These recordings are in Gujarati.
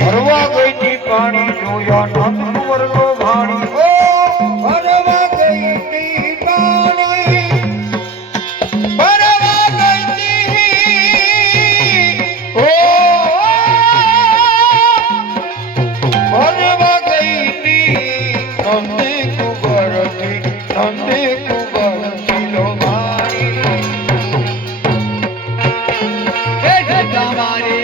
ભરવા ગઈ તી પાણી જોયા નંદ કુંવર નો ભાણી ઓ ભરવા ગઈ તી પાણી ભરવા ગઈ તી ઓ ભરવા ગઈ તી નંદ કુંવર થી નંદ કુંવર થી લો ભાણી હે તમારે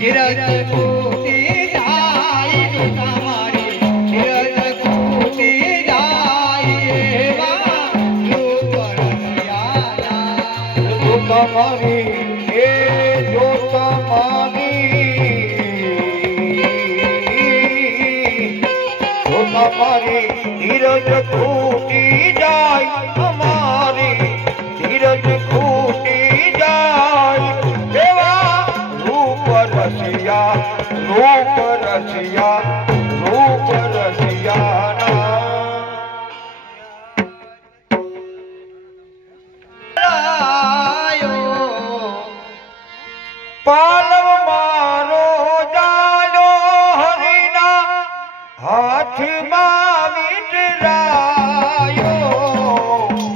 गिरत कूटी जाई तुम्हारी गिरत कूटी जाई તમારી એ જો તમારી ધીરજ ખૂટી જાય અમારી ધીરજ ખૂટી જાય દેવા રૂપ રસિયા રૂપ રસિયા પાલવ મારો જાલો હરિના હાથમાં વિટરાયો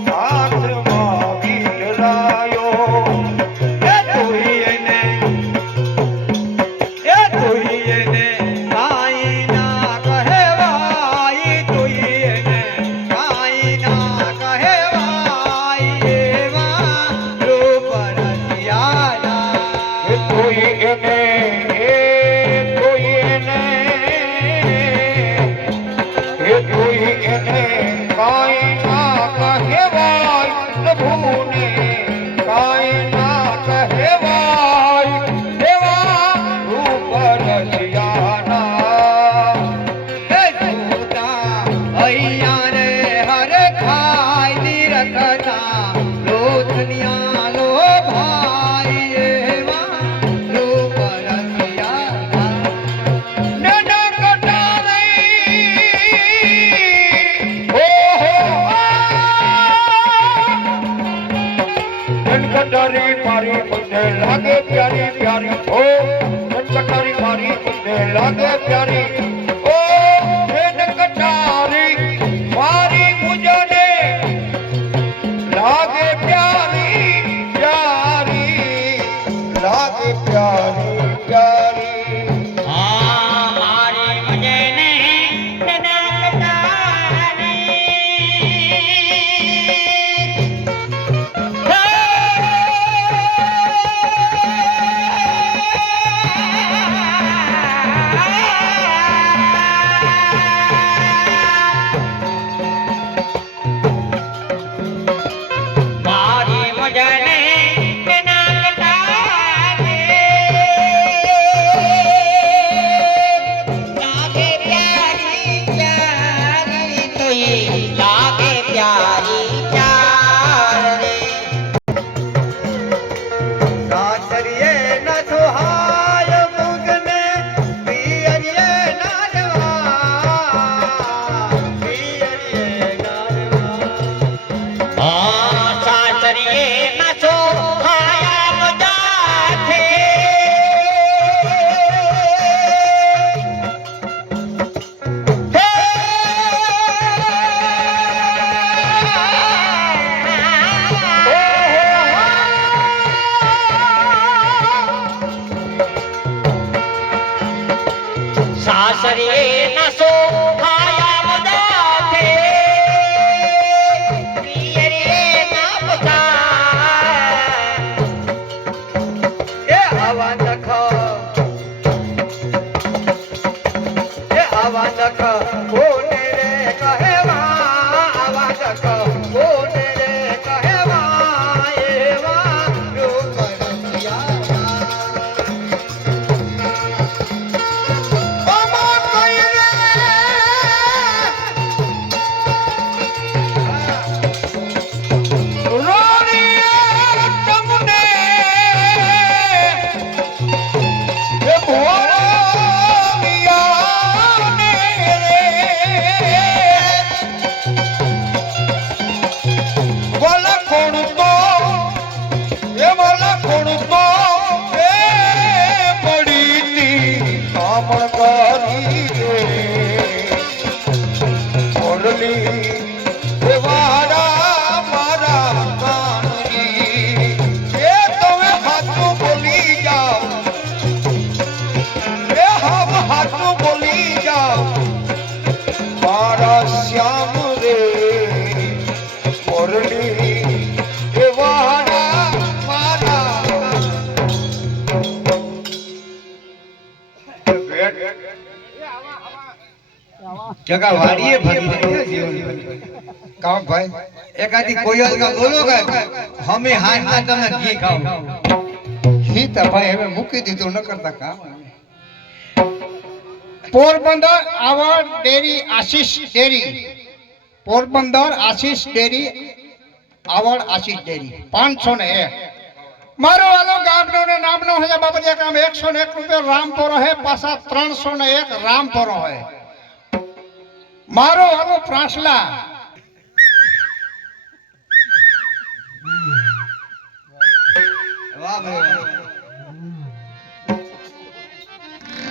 હાથમાં વિટરાયો એ તુઈ એને કાઈ ના કહેવાય તુઈ એને કાઈ ના કહેવાય એવા રૂપ રસિયા કોઈ એને કાઈ ના કહેવાય પ્રભુને કાઈ ના કહેવાય દેવા રૂપ રસિયાના હે જોતા અહીંયા રે હર ખાઈ નિરખતા લોથનિયા લો ભાઈ એવા રૂપ રસિયા નડા કટારી કટારી મારી મને લાગે પ્યારી પ્યારી ઓ કટારી મારી મને લાગે પ્યારી ઓ કટારી મારી મુજને લાગે પ્યારી પ્યારી લાગે પ્યારી પ્યારી મારી મજને લાગે પ્યારી પ્યાર રે સાસરીએ ન સુહાય મુગને પિયરીએ નારવા પિયરીએ નારવા સાસરીએ ન સુહાય મુજાથે સાસરીએ નસો ખાયા મદાથે પિયરીએ ના પતા એ આવા નખ કોને રે કહેવા આવા નખ કોને રે કહેવા એવા રૂપ રસિયા અમા કઈ રે જગા વાડીએ ભરી જાય જીવન કામ ભાઈ એકાદી કોયલ કા બોલો કે હમે હાંજના તમે ઘી ખાઓ ઘી તો ભાઈ હવે મૂકી દીધું ન કરતા કામ પોરબંદર આવડ ડેરી આશીષ ડેરી પોરબંદર આશીષ ડેરી આવડ આશીષ ડેરી 501 મારો વાલો ગામનો ને નામનો હે બાબરિયા ગામ 101 રૂપિયા રામપોરો હે પાછા 301 રામપોરો હે મારો વાલો પ્રાસલા વાહ ભાઈ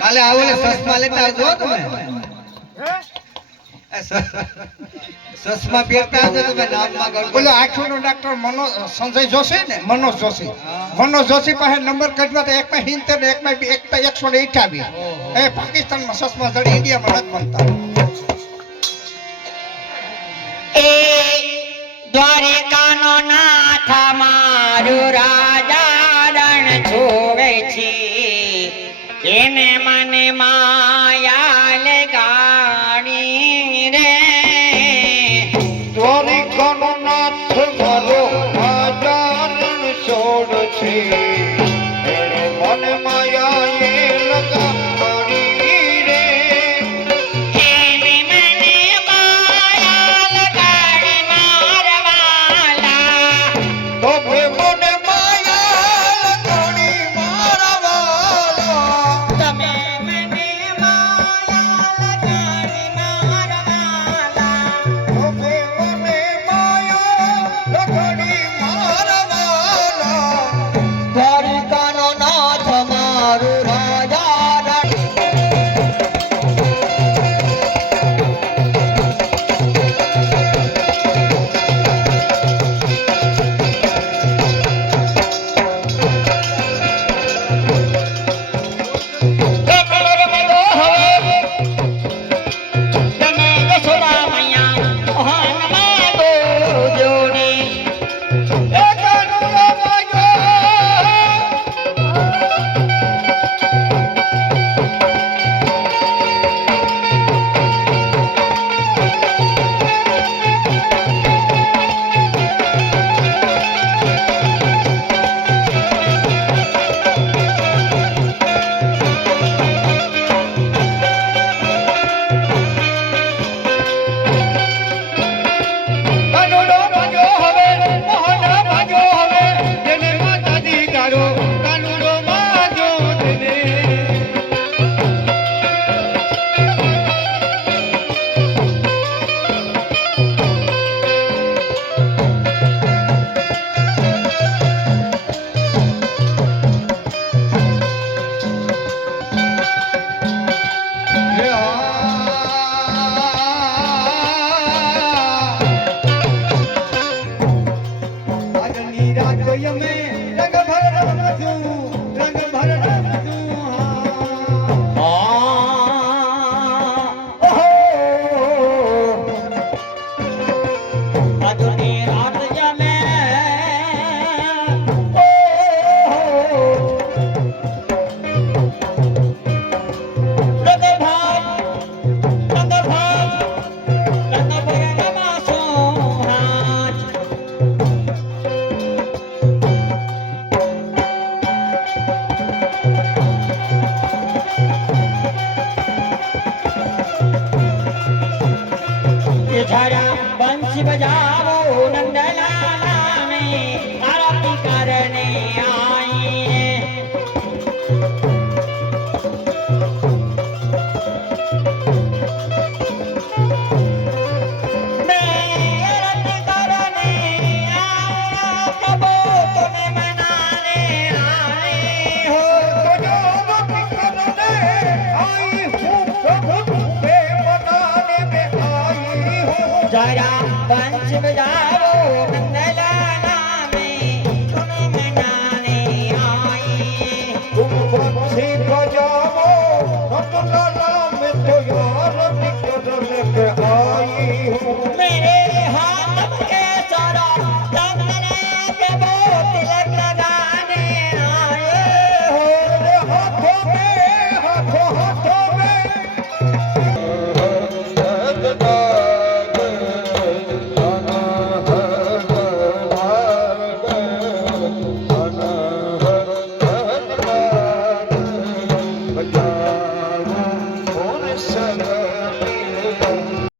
કાલે આવલે સસમા લેતા આવજો તમે સસમા પહેરતા આવજો તમે નામમાં ગળ બોલો આંખોનો ડોક્ટર સંજય જોશી ને મનોજ જોશી મનોજ જોશી પાસે નંબર કાઢવા તો એકમાં 70 ને એકમાં 128 એ પાકિસ્તાનમાં સસમા જડી ઇન્ડિયામાં નથી બનતા એ દ્વારિકાનો નાથ મારો રાજા રણ છોડે છે એને મને માયા લગાડી રે દ્વારિકાનો નાથ મારો રાજારણ છોડ છે એને મને માયાએ લગાડી રે એને મને માયા લગાડી મારવાલા તો મને માયા લગાડી મારવાલા તમે મને માયા લગાડી મારવાલા તો મને માયા લગાડી મારવાલા દ્વારિકાનો નાથ મારો રાજારણ કાનુડો ભાગ્યો હવે મોહન ભાગ્યો હવે તેને માતાજી તારો કાનુડો ભાગ્યો તેને આજની રાત કોઈ અમે રંગ ભર રમશું રંગ ભર રમશું અધુની રાત જમે બંસી બજાવો નંદલાલા ને આરતી કરને